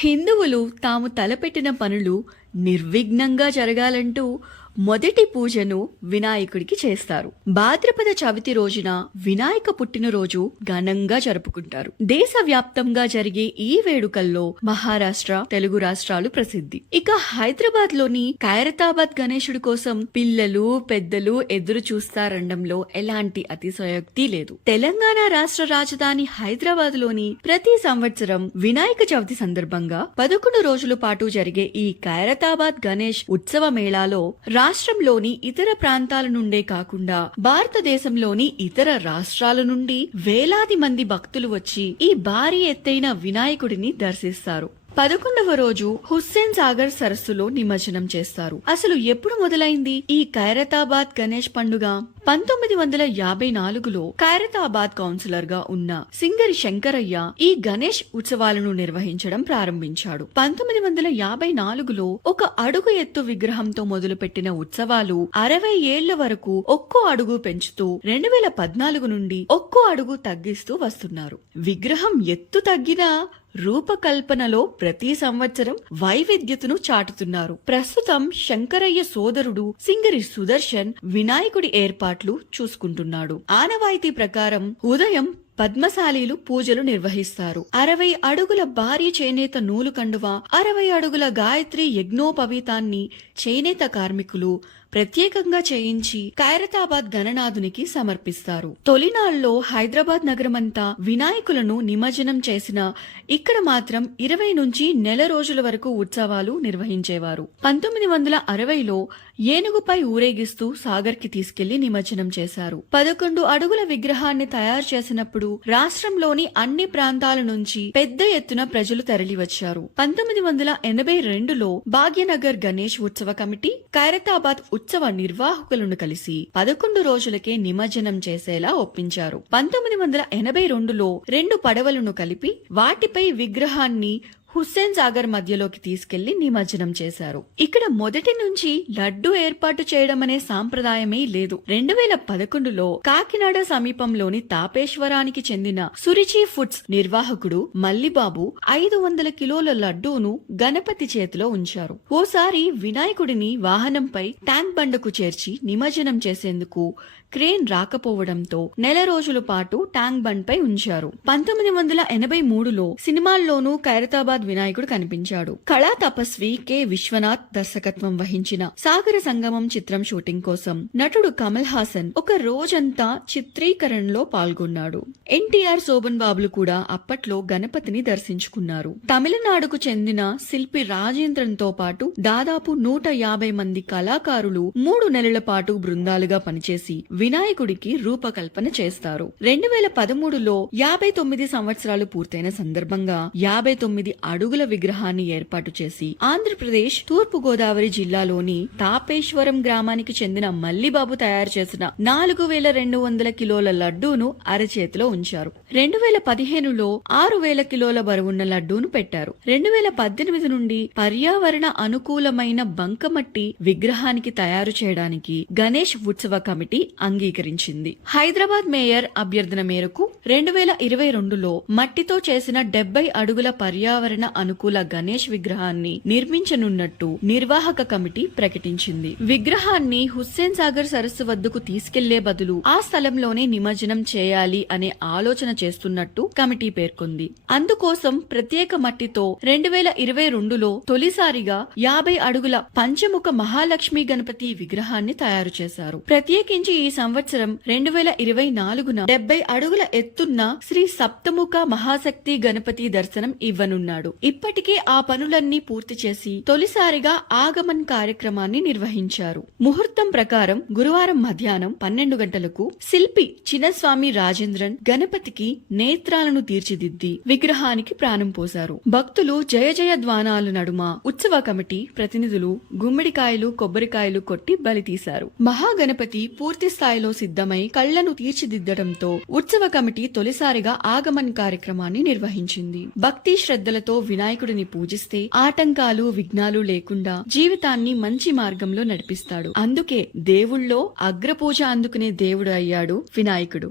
హిందువులు తాము తలపెట్టిన పనులు నిర్విఘ్నంగా జరగాలంటూ మొదటి పూజను వినాయకుడికి చేస్తారు. భాద్రపద చవితి రోజున వినాయక పుట్టినరోజు ఘనంగా జరుపుకుంటారు. దేశవ్యాప్తంగా జరిగే ఈ వేడుకల్లో మహారాష్ట్ర, తెలుగు రాష్ట్రాలు ప్రసిద్ధి. ఇక హైదరాబాద్ లోని ఖైరతాబాద్ గణేశుడి కోసం పిల్లలు పెద్దలు ఎదురు చూస్తారనడంలో ఎలాంటి అతిశయోక్తి లేదు. తెలంగాణ రాష్ట్ర రాజధాని హైదరాబాద్ లోని ప్రతి సంవత్సరం వినాయక చవితి సందర్భంగా 11 రోజుల పాటు జరిగే ఈ ఖైరతాబాద్ గణేష్ ఉత్సవ మేళాలో రాష్ట్రంలోని ఇతర ప్రాంతాల నుండే కాకుండా భారతదేశంలోని ఇతర రాష్ట్రాల నుండి వేలాది మంది భక్తులు వచ్చి ఈ భారీ ఎత్తైన వినాయకుడిని దర్శిస్తారు. 11వ రోజు హుస్సేన్ సాగర్ సరస్సులో నిమజ్జనం చేస్తారు. అసలు ఎప్పుడు మొదలైంది ఈ ఖైరతాబాద్ గణేష్ పండుగ? 1954లో ఖైరతాబాద్ కౌన్సిలర్ గా ఉన్న సింగరి శంకరయ్య ఈ గణేష్ ఉత్సవాలను నిర్వహించడం ప్రారంభించాడు. 1954లో ఒక అడుగు ఎత్తు విగ్రహంతో మొదలుపెట్టిన ఉత్సవాలు 60 ఏళ్ల వరకు ఒక్కో అడుగు పెంచుతూ 2014 నుండి ఒక్కో అడుగు తగ్గిస్తూ వస్తున్నారు. విగ్రహం ఎత్తు తగ్గినా రూపకల్పనలో ప్రతి సంవత్సరం వైవిధ్యతను చాటుతున్నారు. ప్రస్తుతం శంకరయ్య సోదరుడు సింగరి సుదర్శన్ వినాయకుడి ఏర్పాట్లు చూసుకుంటున్నాడు. ఆనవాయితీ ప్రకారం ఉదయం పద్మశాలీలు పూజలు నిర్వహిస్తారు. 60 అడుగుల భారీ చేనేత నూలు కండువ, 60 అడుగుల గాయత్రి యజ్ఞోపవీతాన్ని చేనేత కార్మికులు ప్రత్యేకంగా చేయించి ఖైరతాబాద్ గణనాథునికి సమర్పిస్తారు. తొలినాళ్లలో హైదరాబాద్ నగరమంతా వినాయకులను నిమజ్జనం చేసిన ఇక్కడ మాత్రం 20 నుంచి నెల రోజుల వరకు ఉత్సవాలు నిర్వహించేవారు. 1960లో ఏనుగుపై ఊరేగిస్తూ సాగర్ కి తీసుకెళ్లి నిమజ్జనం చేశారు. 11 అడుగుల విగ్రహాన్ని తయారు చేసినప్పుడు రాష్ట్రంలోని అన్ని ప్రాంతాల నుంచి పెద్ద ఎత్తున ప్రజలు తరలివచ్చారు. 1982లో భాగ్యనగర్ గణేష్ ఉత్సవ కమిటీ ఖైరతాబాద్ ఉత్సవ నిర్వాహకులను కలిసి 11 రోజులకే నిమజ్జనం చేసేలా ఒప్పించారు. 1982లో 2 పడవలను కలిపి వాటిపై విగ్రహాన్ని హుస్సేన్ సాగర్ మధ్యలోకి తీసుకెళ్లి నిమజ్జనం చేశారు. ఇక్కడ మొదటి నుంచి లడ్డు ఏర్పాటు చేయడం అనే సాంప్రదాయమే లేదు. 2011లో కాకినాడ సమీపంలోని తాపేశ్వరానికి చెందిన సురిచి ఫుడ్స్ నిర్వాహకుడు మల్లిబాబు 500 కిలోల లడ్డూను గణపతి చేతిలో ఉంచారు. ఓసారి వినాయకుడిని వాహనంపై ట్యాంక్ బండకు చేర్చి నిమజ్జనం చేసేందుకు క్రేన్ రాకపోవడంతో నెల రోజుల పాటు ట్యాంక్ బండ్ పై ఉంచారు. 1983లో సినిమాల్లోనూ ఖైరతాబాద్ వినాయకుడు కనిపించాడు. కళా తపస్వి కె విశ్వనాథ్ దర్శకత్వం వహించిన సాగర సంగమం చిత్రం షూటింగ్ కోసం నటుడు కమల్ హాసన్ ఒక రోజంతా చిత్రీకరణలో పాల్గొన్నాడు. ఎన్టీఆర్, శోభన్ బాబులు కూడా అప్పట్లో గణపతిని దర్శించుకున్నారు. తమిళనాడుకు చెందిన శిల్పి రాజేంద్రన్ తో పాటు దాదాపు 150 మంది కళాకారులు 3 నెలల పాటు బృందాలుగా పనిచేసి వినాయకుడికి రూపకల్పన చేస్తారు. 2013లో 59 సంవత్సరాలు పూర్తయిన సందర్భంగా 59 అడుగుల విగ్రహాన్ని ఏర్పాటు చేసి ఆంధ్రప్రదేశ్ తూర్పు గోదావరి జిల్లాలోని తాపేశ్వరం గ్రామానికి చెందిన మల్లిబాబు తయారు చేసిన 4200 కిలోల లడ్డూను అరచేతిలో ఉంచారు. 2015లో 6000 కిలోల బరువున్న లడ్డూను పెట్టారు. 2018 నుండి పర్యావరణ అనుకూలమైన బంకమట్టి విగ్రహానికి తయారు చేయడానికి గణేష్ ఉత్సవ కమిటీ అంగీకరించింది. హైదరాబాద్ మేయర్ అభ్యర్థన మేరకు 2022లో మట్టితో చేసిన 70 అడుగుల పర్యావరణ అనుకూల గణేష్ విగ్రహాన్ని నిర్మించనున్నట్టు నిర్వాహక కమిటీ ప్రకటించింది. విగ్రహాన్ని హుస్సేన్ సాగర్ సరస్సు వద్దకు తీసుకెళ్లే బదులు ఆ స్థలంలోనే నిమజ్జనం చేయాలి అనే ఆలోచన చేస్తున్నట్టు కమిటీ పేర్కొంది. అందుకోసం ప్రత్యేక మట్టితో 2022లో తొలిసారిగా 50 అడుగుల పంచముఖ మహాలక్ష్మి గణపతి విగ్రహాన్ని తయారు చేశారు. ప్రత్యేకించి ఈ సంవత్సరం 2024న 70 అడుగుల ఎత్తున్న శ్రీ సప్తముఖ మహాశక్తి గణపతి దర్శనం ఇవ్వనున్నాడు. ఇప్పటికే ఆ పనులన్నీ పూర్తి చేసి తొలిసారిగా ఆగమన్ కార్యక్రమాన్ని నిర్వహించారు. ముహూర్తం ప్రకారం గురువారం మధ్యాహ్నం 12 గంటలకు శిల్పి చిన్నస్వామి రాజేంద్రన్ గణపతికి నేత్రాలను తీర్చిదిద్ది విగ్రహానికి ప్రాణం పోశారు. భక్తులు జయ జయ ధ్వానాల నడుమ ఉత్సవ కమిటీ ప్రతినిధులు గుమ్మడికాయలు, కొబ్బరికాయలు కొట్టి బలి తీశారు. మహాగణపతి పూర్తి స్థాయిలో సిద్ధమై కళ్లను తీర్చిదిద్దడంతో ఉత్సవ కమిటీ తొలిసారిగా ఆగమన్ కార్యక్రమాన్ని నిర్వహించింది. భక్తి శ్రద్ధలతో వినాయకుడిని పూజిస్తే ఆటంకాలు, విఘ్నాలు లేకుండా జీవితాన్ని మంచి మార్గంలో నడిపిస్తాడు. అందుకే దేవుళ్ళో అగ్రపూజ అందుకునే దేవుడు అయ్యాడు వినాయకుడు.